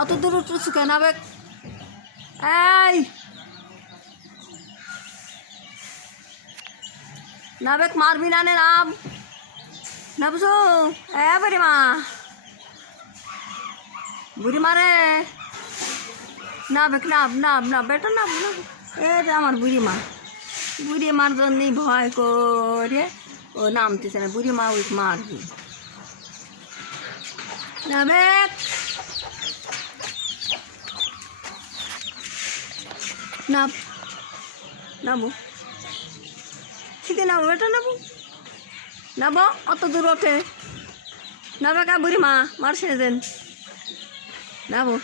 অত দূর উঠতেছ কেন আবেগ? এই নাবেক মারবি না নে নাম না বুঝো। বুড়িমা বুড়িমা রে নাবেক নাব নাব না বেটা নাব না। এ রে আমার বুড়িমার জন্যই ভয় করে ও নামতেছে না। বুড়িমা ওই মারবি নাবেক নাব নাবো ঠিক নাবো বেটা নাবো নাবো অত দূর ওঠে নাবে কা বুড়িমা মারছে দেন নাবো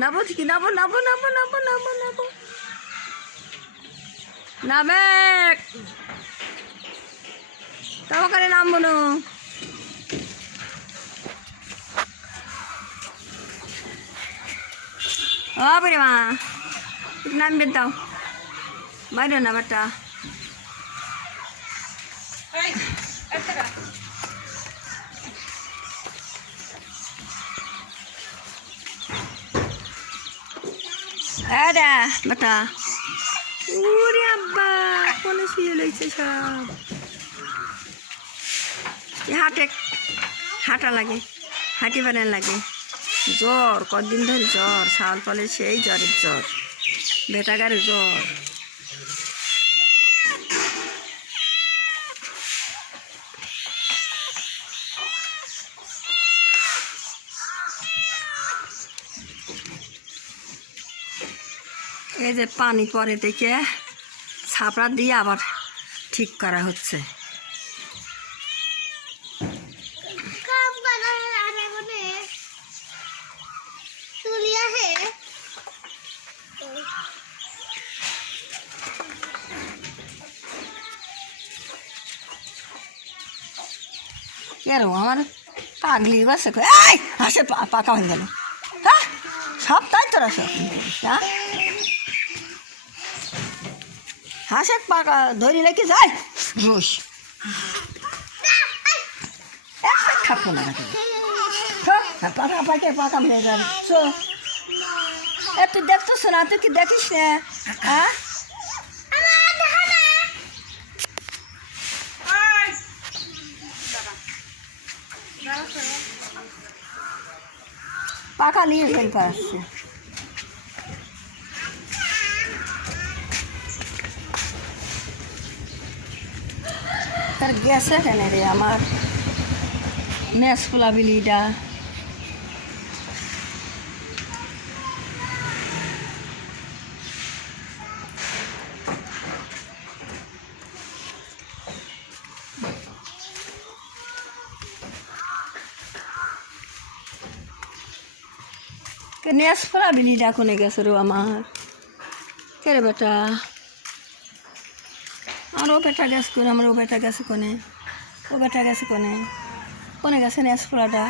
নাবো ঠিক নাবো নাবো নাবো নাবো নাবো নাবো নাবে কাবা করে নামবো না। ও বুড়িমা নামবে দাও বাইরে না বেটা। দা বেটা ওরে আব্বা কোনে শুয়ে লইছে সব। হাঁটা লাগে হাঁটি বেড়ান লাগে জ্বর কদিন ধরে জ্বর সাল ফলে সেই জ্বরের জ্বর বেটাগারে জ্বর। এই যে পানি পরে থেকে ছাপড়া দিয়ে আবার ঠিক করা হচ্ছে। কেন আমার পাগলি গেছে হাসে পাকা হয়ে গেল। হ্যাঁ সব তাই তোরা সব হ্যাঁ হাসে পাকা ধরি রেখে যায় রোষ থাকতো না পাকা পাকে পাকা হয়ে গেল। তুই দেখতেছ না তুই কি দেখিস না? হ্যাঁ পাকা নিয়ে ফেলতে আসছে। তার গেছে কেন রে আমার ম্যাচ খোলা বিলিটা? নেস ফোলা বিলিটা কোনে গেছে রে আমার? কে রে বেটা আমার ও বেটা গেছে কোনে? আমার ও বেটা গেছে কোনে? ও বেটা গেছে কোনে? কোনে গেছে নেস ফোলাটা?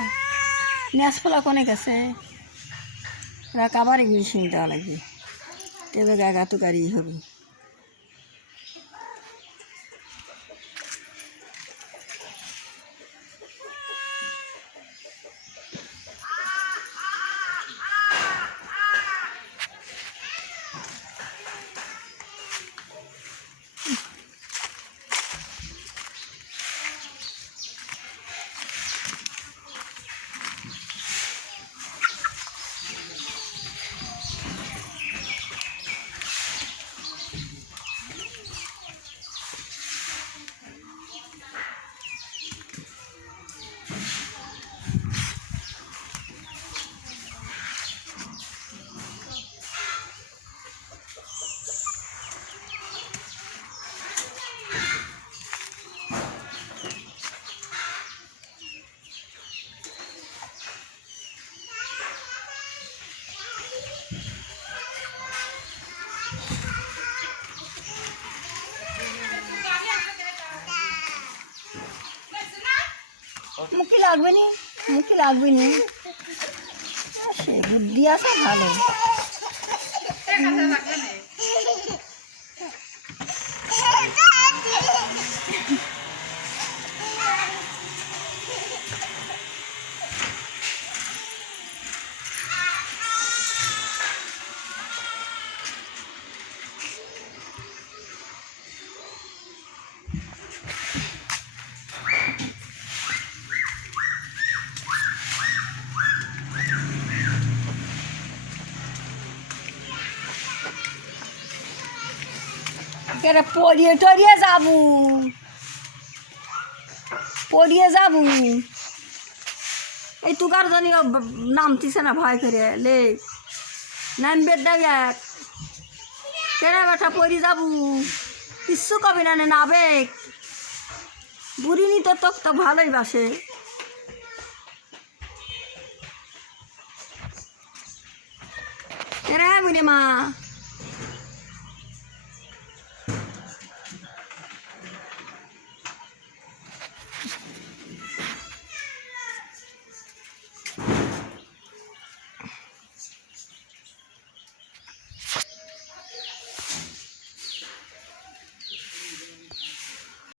নেস ফোলা কোনে গেছে? রাখ আবার মেশিন দেওয়া লাগবে তবে গা তো গাড়ি হবে। মুখে লাগবে নি মুখে লাগবে নি সে বুদ্ধি আছে ভালো। কেরে পড়িয়ে টরিয়ে যাবো, পড়িয়ে যাবো। এই তুকার জানি নামতিছে না ভয় করে লে নামবে দেখ কেরা বেটা পড়ি যাবো, কিচ্ছু কবি না নাবে বুড়িনি তো তোক তো ভালোই বাসে। কেরা বুড়ি মা